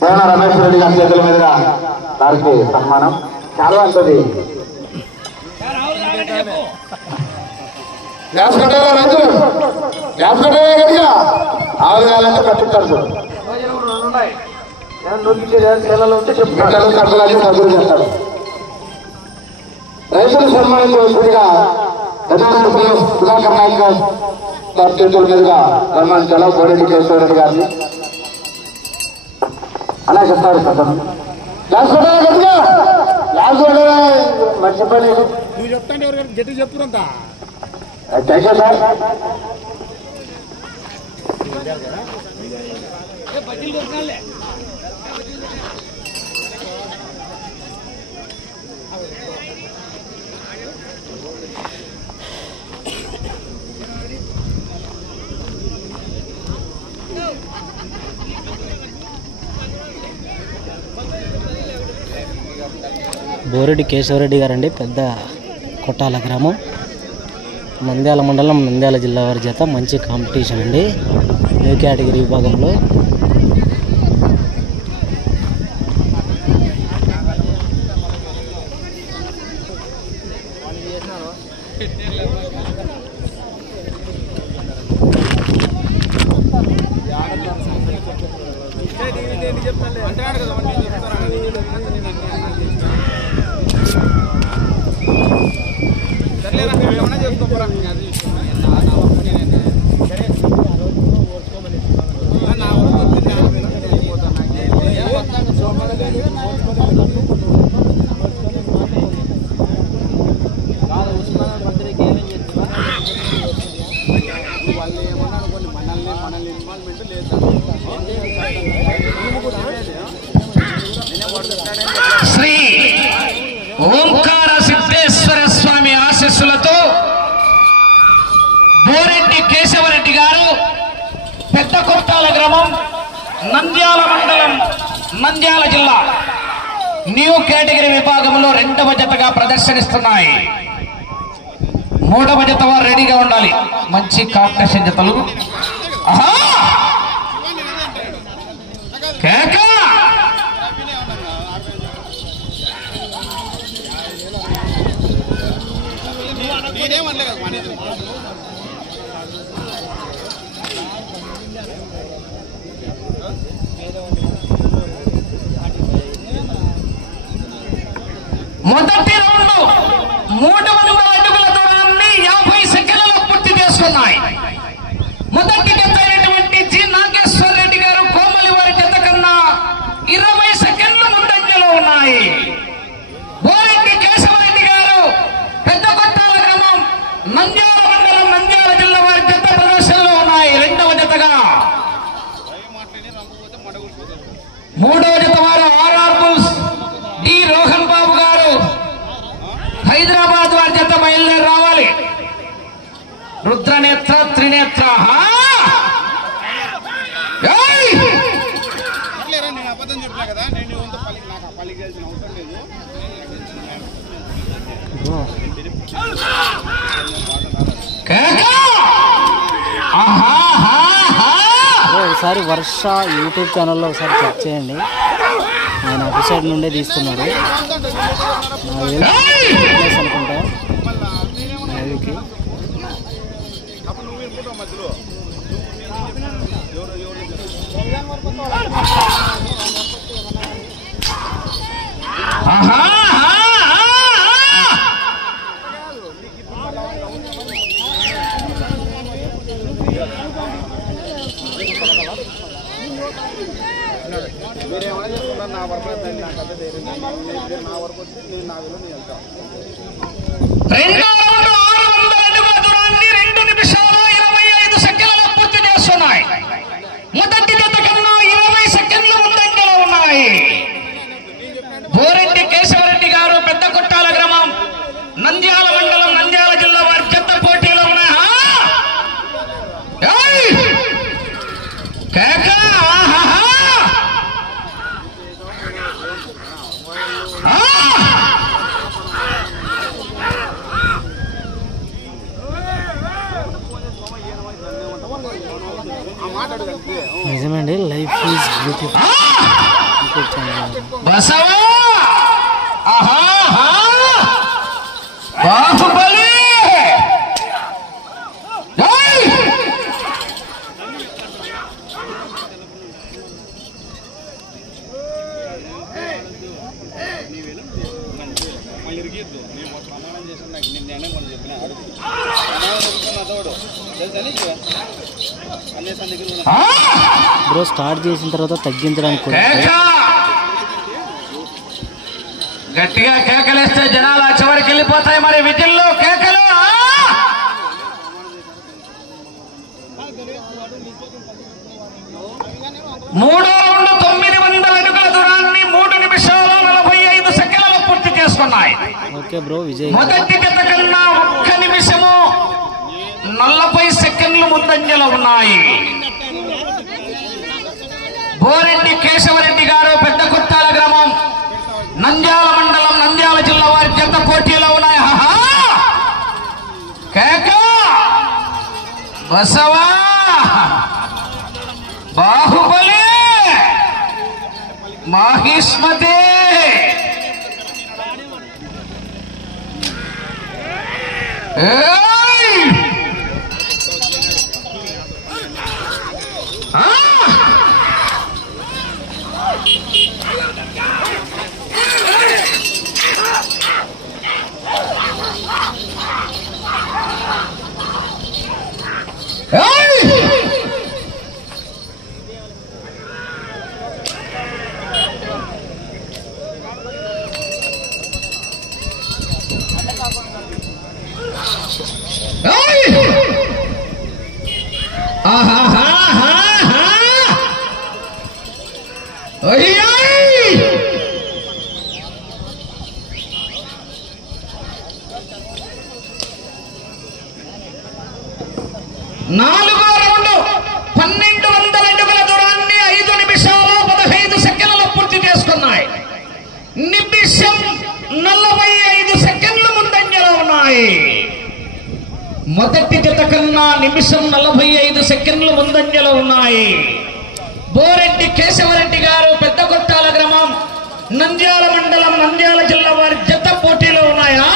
కోన రమేష్ రెడ్డి గారి చేతుల మీదుగా వారికి సన్మానం. చాలా ఉంటుంది. గ్యాస్ కట్టాలా రైతులు? గ్యాస్ కట్టాలా గట్టిగా ఆవులు కావాలంటే కట్టిస్తారు. రైతులు సన్మానించవలసిందిగా సుధాకర్ నాయక్ గారి చేతుల మీదుగా సన్మానించాలా బోరెడ్డి కేశవరెడ్డి గారిని అలా చెప్తారు. కథను గ్యాస్ కట్టాలా గట్టిగా గ్యాస్ కట్టాలా మర్చిపోయి నువ్వు చెప్తాను ఎవరు గట్టి చెప్తున్నా thank you sir. Boreddy Keshavareddy గారండి, పెద్ద కొట్టాల గ్రామం, నంద్యాల మండలం, నంద్యాల జిల్లా వారి చేత మంచి కాంపిటీషన్ అండి న్యూ కేటగిరీ విభాగంలో. శ్రీ ఓంకార సిద్ధేశ్వర స్వామి ఆశీస్సులతో బోరెడ్డి కేశవరెడ్డి గారు, పెద్ద కొట్టాల గ్రామం, నంద్యాల మండలం, నంద్యాల జిల్లా న్యూ కేటగిరీ విభాగంలో 2వ జతగా ప్రదర్శనిస్తున్నాయి. 3వ జత వారు రెడీగా ఉండాలి. మంచి కాంపిటీషన్ జతలు. మొదటి రౌండ్ 300 అడుగుల దూరాన్ని 50 సెకండ్లలో పూర్తి చేసుకున్నాయి. మొదటి జత అయినటువంటి జి నాగేశ్వర రెడ్డి గారు కోమలి వారి జత కన్నా 20 సెకండ్ల ముందంజలో ఉన్నాయి. బోరెడ్డి కేశవరెడ్డి గారు, పెద్ద కొట్టాల గ్రామం, నంద్యాల మండలం, నంద్యాల జిల్లా వారి జత ప్రదర్శనలో ఉన్నాయి. 2వ జతగా 3వ జత వారు ఆర్ఆర్ బుల్స్ డి రోహన్ బాబు గారు, హైదరాబాద్ వారి జత బయలుదేరి రావాలి. రుద్రనేత్ర, త్రినేత్ర. ఒకసారి వర్ష యూట్యూబ్ ఛానల్లో ఒకసారి చెక్ చేయండి. ఆయన అఫీసైడ్ నుండే తీస్తున్నాడు అనుకుంటా మూవీకి. నా వరకు నా వరకు వచ్చి నేను నా విలువ నేను వెళ్తాను. 2 నిమిషాల 25 సెకండ్లలో పూర్తి చేస్తున్నాయి. మొదటి జత కన్నా 20 సెకండ్ల ముందంజలో ఉన్నాయి. బోరెడ్డి కేశవరెడ్డి గారు, పెద్ద కొట్టాల గ్రామం, నంద్యాల మండలం, నంద్యాల జిల్లా వారి జత పోటీలో ఉన్నాయి. నిజమండి, life is beautiful YouTube channel. Basava Baahubali bro start చేసిన తర్వాత తగ్గించడానికి గట్టిగా కేకలేస్తే జనాలు ఆ చివరికి వెళ్ళిపోతాయి. మరి విజిల్లో కేకలు. మూడో రౌండ్ 900 అడుగుల దూరాన్ని 3 నిమిషాల 45 సెకండ్లలో పూర్తి చేసుకున్నాయి. ఓకే బ్రో, విజయ్ మొదటి జత కన్నా 1 నిమిషము 40 సెకండ్లు ముందంజలో ఉన్నాయి. బోరెడ్డి కేశవరెడ్డి గారు, పెద్ద కొట్టాల గ్రామం, నంద్యాల మండలం, నంద్యాల జిల్లా వారి జత పోటీలో ఉన్నాయి. కేక బసవా బాహుబలి మాహిష్మతే నాలుగో రౌండ్ 1200 అడుగుల దూరాన్ని 5 నిమిషాల 15 సెకండ్లలో పూర్తి చేసుకున్నాయి. నిమిషం 45 సెకండ్లు ముందంజలో ఉన్నాయి. మొదటి జత కన్నా నిమిషం 45 సెకండ్లు ముందంజలో ఉన్నాయి. బోరెడ్డి కేశవరెడ్డి గారు, పెద్ద కొట్టాల గ్రామం, నంద్యాల మండలం, నంద్యాల జిల్లా వారి జత పోటీలో ఉన్నాయా?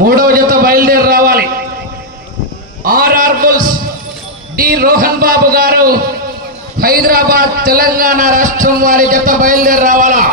మూడవ జత బయలుదేరి రావాలి. ఆర్ఆర్ బుల్స్ డి రోహన్ బాబు గారు, హైదరాబాద్, తెలంగాణ రాష్ట్రం వారి జత బయలుదేరి రావాలా?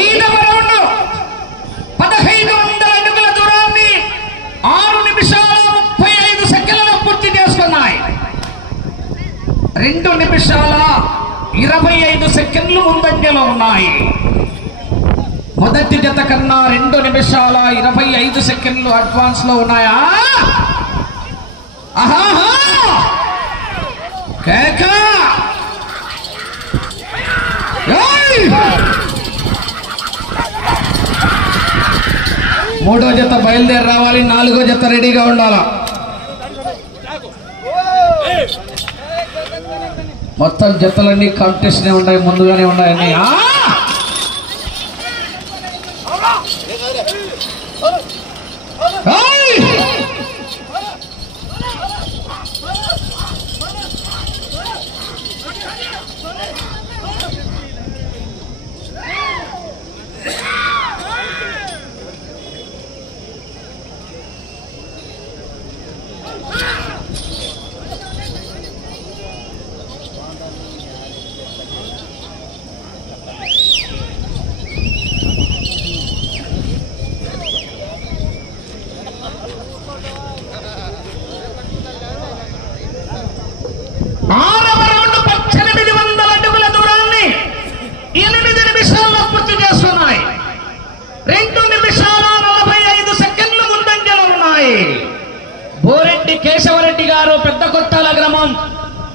ఐదవ రౌండ్ 1500 అడుగుల దూరాన్ని 6 నిమిషాల 35 సెకండ్లలో పూర్తి చేసుకున్నాయి. 2 నిమిషాల 25 సెకండ్లు ముందంజలో ఉన్నాయి. మొదటి జత కన్నా 2 నిమిషాల 25 సెకండ్లు అడ్వాన్స్ లో ఉన్నాయా? కేక మూడో జత బయలుదేరి రావాలి. 4వ జత రెడీగా ఉండాలా. మొత్తం జతలన్నీ కాంపిటీషన్ ఉన్నాయి, ముందుగానే ఉన్నాయని.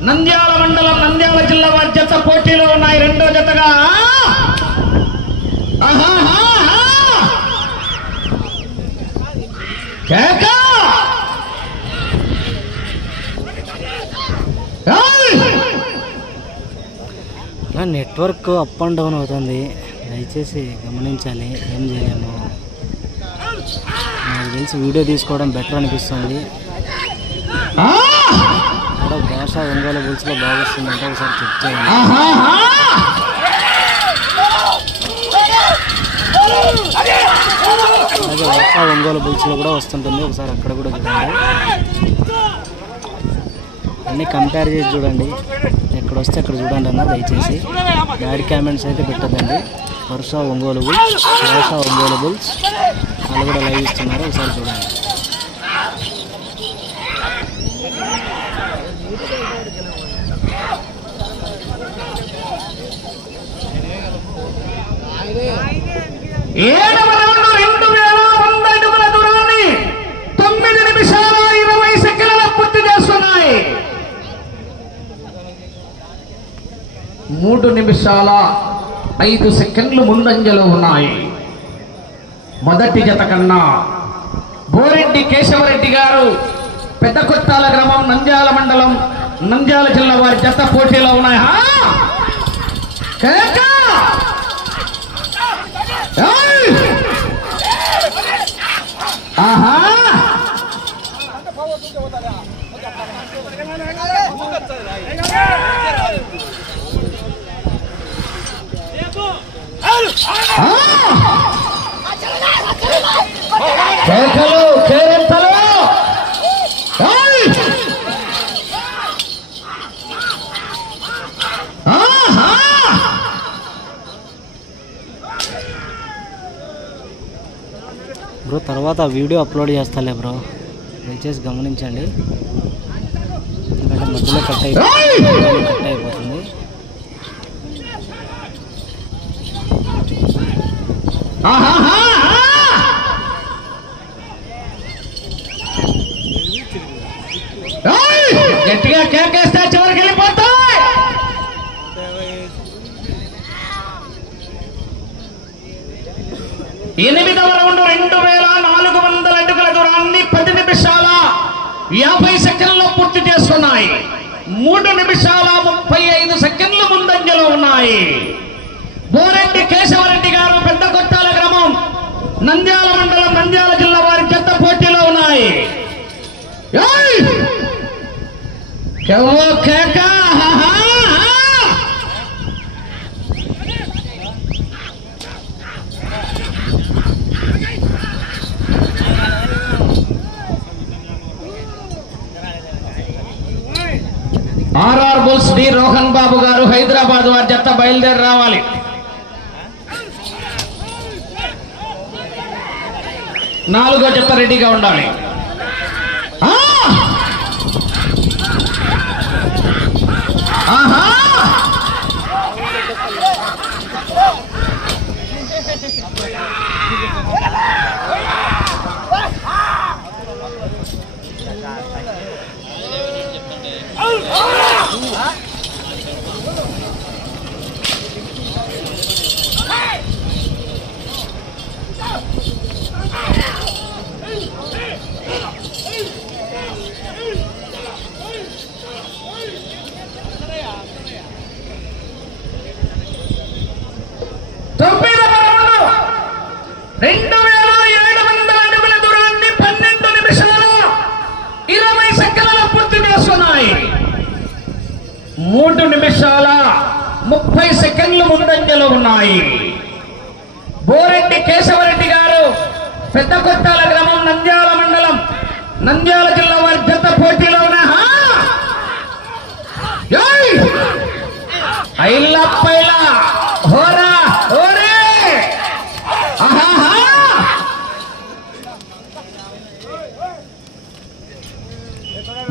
నంద్యాల మండలం నంద్యాల జిల్లా వారి జత పోటీలో ఉన్నాయి. రెండో జతగా నెట్వర్క్ అప్ అండ్ డౌన్ అవుతుంది, దయచేసి గమనించాలి. ఏం చేయలేము. నాకు తెలిసి వీడియో తీసుకోవడం బెటర్ అనిపిస్తుంది. భాష ఒంగోలు బుల్స్లో బాగా వస్తుందంటే ఒకసారి చెక్ చేయండి. అలాగే భాష ఒంగోలు బుల్స్లో కూడా వస్తుంటుంది, ఒకసారి అక్కడ కూడా చూడండి. అన్నీ కంపేర్ చేసి చూడండి, ఎక్కడ వస్తే అక్కడ చూడండి అన్న. దయచేసి బ్యాడ్ కామెంట్స్ అయితే పెట్టద్దండి. వర్ష ఒంగోలు బుల్స్, భాష ఒంగోలు బుల్స్ వాళ్ళు కూడా లైవ్ ఇస్తున్నారు, ఒకసారి చూడండి. ఏడవ రౌండ్ 2100 అడుగుల దూరాన్ని 9 నిమిషాల 20 సెకండ్ల పూర్తి చేస్తున్నాయి. 3 నిమిషాల 5 సెకండ్లు ముందంజలో ఉన్నాయి. మొదటి జత కన్నా బోరెడ్డి కేశవరెడ్డి గారు పెద్ద కొత్తాల గ్రామం నంద్యాల మండలం నంద్యాల జిల్లా వారి జత పోటీలో ఉన్నాయి. బ్రో తర్వాత వీడియో అప్లోడ్ చేస్తాలే బ్రో, దయచేసి గమనించండి. ఎందుకంటే మధ్యలో కట్ అయిపోతుంది. గట్టిగా కేకేస్తే చివరికి వెళ్ళిపోతాయి. 8వ రౌండ్ 2400 అడుగుల దూరాన్ని 10 నిమిషాల 50 సెకండ్లో పూర్తి చేస్తున్నాయి. 3 నిమిషాల 35 సెకండ్లు ముందంజలో ఉన్నాయి. బోరెడ్డి కేశవరెడ్డి గారు పెద్ద కొట్టాల గ్రామం నంద్యాల మండలం నంద్యాల జిల్లా వారి జత పోటీలో ఉన్నాయి. ఆర్ఆర్ బుల్స్ డి రోహన్ బాబు గారు హైదరాబాద్ వారి జత బయలుదేరి రావాలి. నాలుగో జత రెడీగా ఉండాలి. నిమిషాల 30 సెకండ్లు ముందంజలో ఉన్నాయి. బోరెడ్డి కేశవరెడ్డి గారు పెద్ద కొట్టాల గ్రామం నంద్యాల మండలం నంద్యాల జిల్లా వారి జత పోటీలో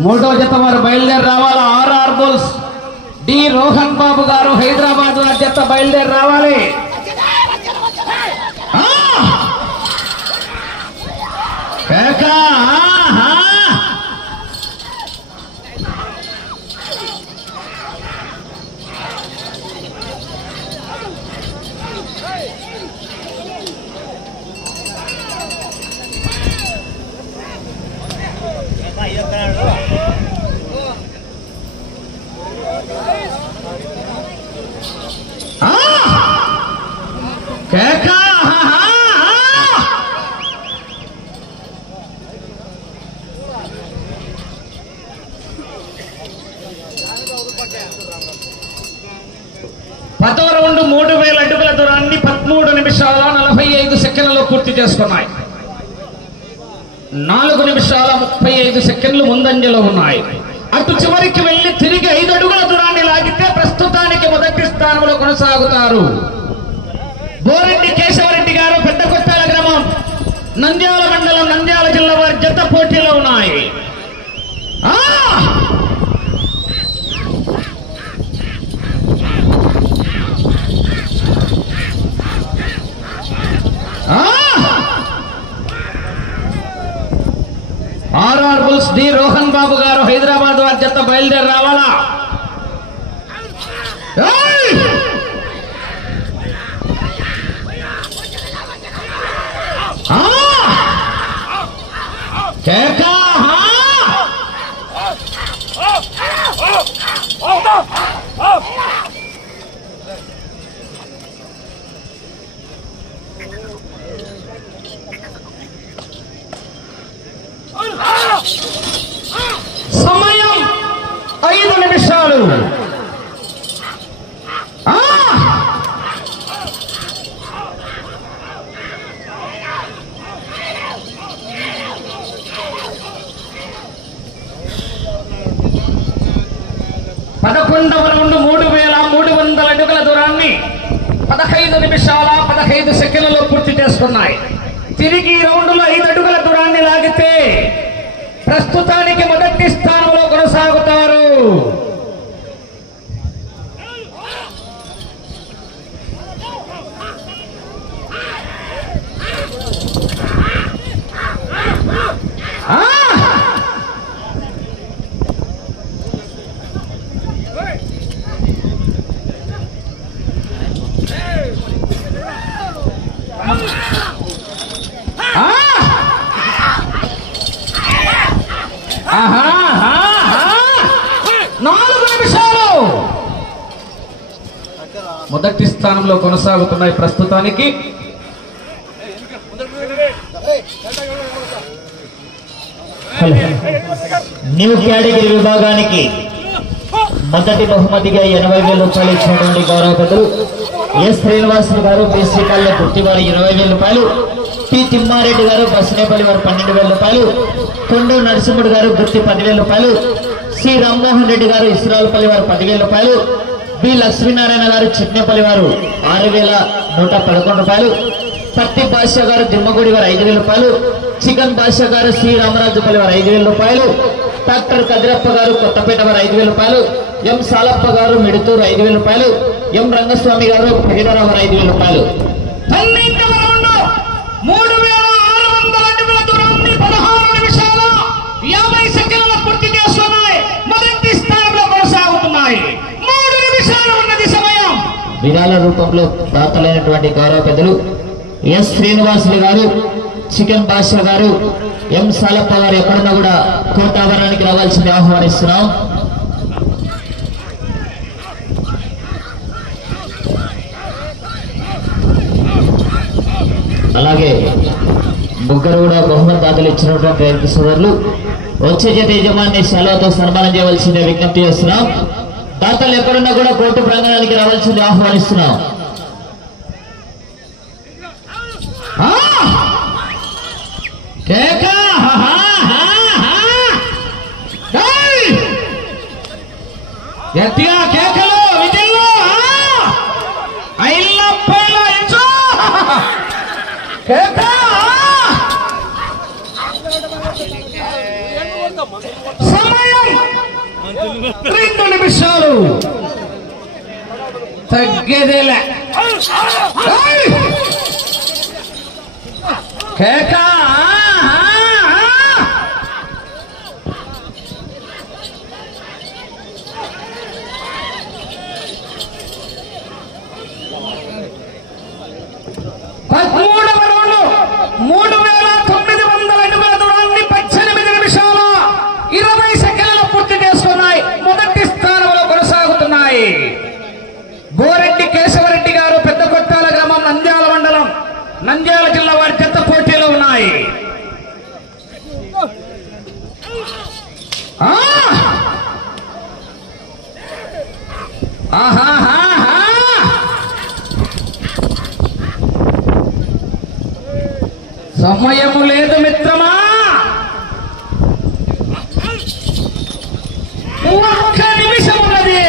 మూడో జత వారు బయలుదేరి రావాలి. ఆర్ఆర్ బుల్స్ డి రోహన్ బాబు గారు హైదరాబాద్ వారి జత బయలుదేరి రావాలి. కేక. 10వ రౌండ్ 3000 అడుగుల దూరాన్ని 13 నిమిషాల 45 సెకండ్లలో పూర్తి చేసుకున్నాయి. 4 నిమిషాల 35 సెకండ్లు ముందంజలో ఉన్నాయి. అటు చివరికి వెళ్లి తిరిగి 5 అడుగుల దూరాన్ని లాగితే ప్రస్తుతానికి మొదటి స్థానంలో కొనసాగుతారు. బోరెడ్డి కేశవరెడ్డి గారు, పెద్ద కొట్టాల గ్రామం, నంద్యాల మండలం, నంద్యాల జిల్లా వారి జత పోటీలో ఉన్నాయి. ఆర్ఆర్ బుల్స్ డి రోహన్ బాబు గారు హైదరాబాద్ వారి జత బయలుదేరి రావాలా. సమయం 5 నిమిషాలు. పదకొండవ రౌండ్ 3300 అడుగుల దూరాన్ని 15 నిమిషాల 15 సెకండ్లలో పూర్తి చేసుకున్నాయి. తిరిగి ఈ రౌండ్లో 5 అడుగుల దూరాన్ని లాగితే ప్రస్తుతానికి మొదటి స్థానంలో కొనసాగుతారు. మొదటి స్థానంలో కొనసాగుతున్నాయి ప్రస్తుతానికి. న్యూ కేటగిరీ విభాగానికి మొదటి బహుమతిగా 80,000 రూపాయలు ఇచ్చినటువంటి గౌరవ పెద్దలు ఎస్ శ్రీనివాసులు గారు, పి శ్రీకాళ గుర్తి వారు 20,000 రూపాయలు, పి తిమ్మారెడ్డి గారు బస్నేపల్లి వారు 12,000 రూపాయలు, కొండ నరసింహుడు గారు గుర్తి 10,000 రూపాయలు, సి రామ్మోహన్ రెడ్డి గారు ఇస్రాలపల్లి వారు 10,000 రూపాయలు, బి లక్ష్మీనారాయణ గారు చిట్నేపల్లి వారు 6,111 రూపాయలు, పత్తి బాషా గారు దిమ్మగుడి వారు 5,000 రూపాయలు, చికన్ బాషా గారు శ్రీ రామరాజుపల్లి వారు 5,000 రూపాయలు, డాక్టర్ కదిరప్ప గారు కొత్తపేట వారు 5,000 రూపాయలు, ఎం సాలప్ప గారు మిడుతూరు 5,000 రూపాయలు, ఎం రంగస్వామి గారు పగిడర వారు 5,000 రూపాయలు. 3600 అడుగుల దూరాన్ని 16 నిమిషాల 50 సెకండ్ల పూర్తి చేసుకున్నాయి. మొదటి స్థానంలో కొనసాగుతున్నాయి. 3 నిమిషాలు ఉన్నది సమయం. విరాళ రూపంలో దాతలైనటువంటి గౌరవ పెద్దలు ఎస్ శ్రీనివాసులు గారు, చికెన్ బాషా గారు, ఎం సాలప్ప గారు ఎక్కడున్నా కూడా కోటావరణానికి రావాల్సింది ఆహ్వానిస్తున్నాం. అలాగే ముగ్గురు కూడా బహుమతి దాతలు ఇచ్చినటువంటి రైతు సోదరులు వచ్చే చేత యజమాని సెలవుతో సన్మానం చేయవలసిందే విజ్ఞప్తి చేస్తున్నాం. దాతలు ఎక్కడున్నా కూడా కోర్టు ప్రాంగణానికి రావాల్సింది ఆహ్వానిస్తున్నాం. గట్టిగా కేకలు, విజిల్లు, సమయం 2 నిమిషాలు. తగ్గేదేలే. కేక. బోరెడ్డి కేశవరెడ్డి గారు, పెద్ద కొట్టాల గ్రామం, నంద్యాల మండలం, సమయము లేదు మిత్రమా, ఒక్క నిమిషం ఉన్నది.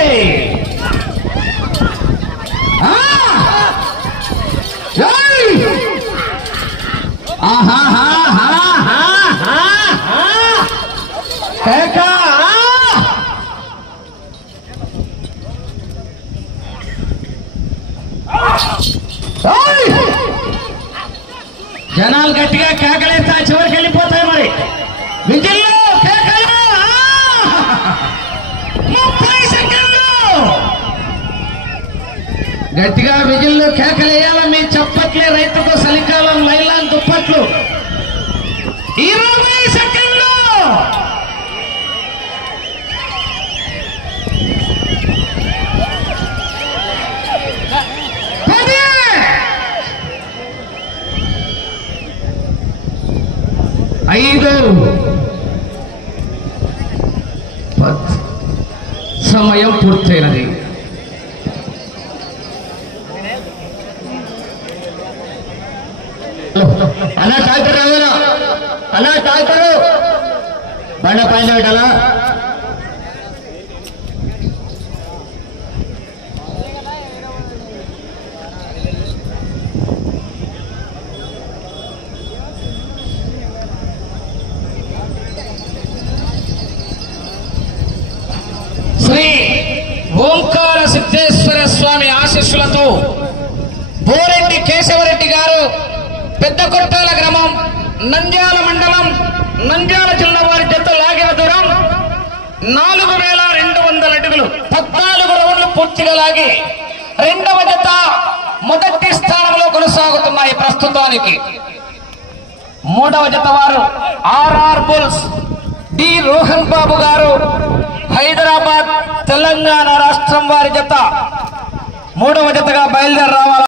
జనాలు గట్టిగా కేకలేస్తా చివరికి వెళ్ళిపోతాయి. మరి విజిల్లో కేకలు 30 సెకండ్లు గట్టిగా విజిల్లో కేకలేయాల. మీ చప్పట్లే రైతుకు చలికాలం లైలాన్ దుప్పట్లు. 20 సెకండ్లు. సమయం పూర్తయినది. అలా ట్రాక్టర్ రావాలా, అలా ట్రాక్టర్ బండ పైన పెట్టాలా. శ్రీ ఓంకార సిద్ధేశ్వర స్వామి ఆశీస్సులతో బోరెడ్డి కేశవరెడ్డి గారు పెద్ద కొట్టాల గ్రామం నంద్యాల మండలం నంద్యాల జిల్లా వారి జత లాగిన దూరం 4200 అడుగులు 14 రౌండ్లు పూర్తిగా లాగి రెండవ జత మొదటి స్థానంలో కొనసాగుతున్నాయి. ప్రస్తుతానికి మూడవ జత వారు ఆర్ఆర్ బుల్స్ డి రోహన్ బాబు గారు హైదరాబాద్ తెలంగాణ రాష్ట్రం వారి జత మూడవ జతగా బయలుదేరారు.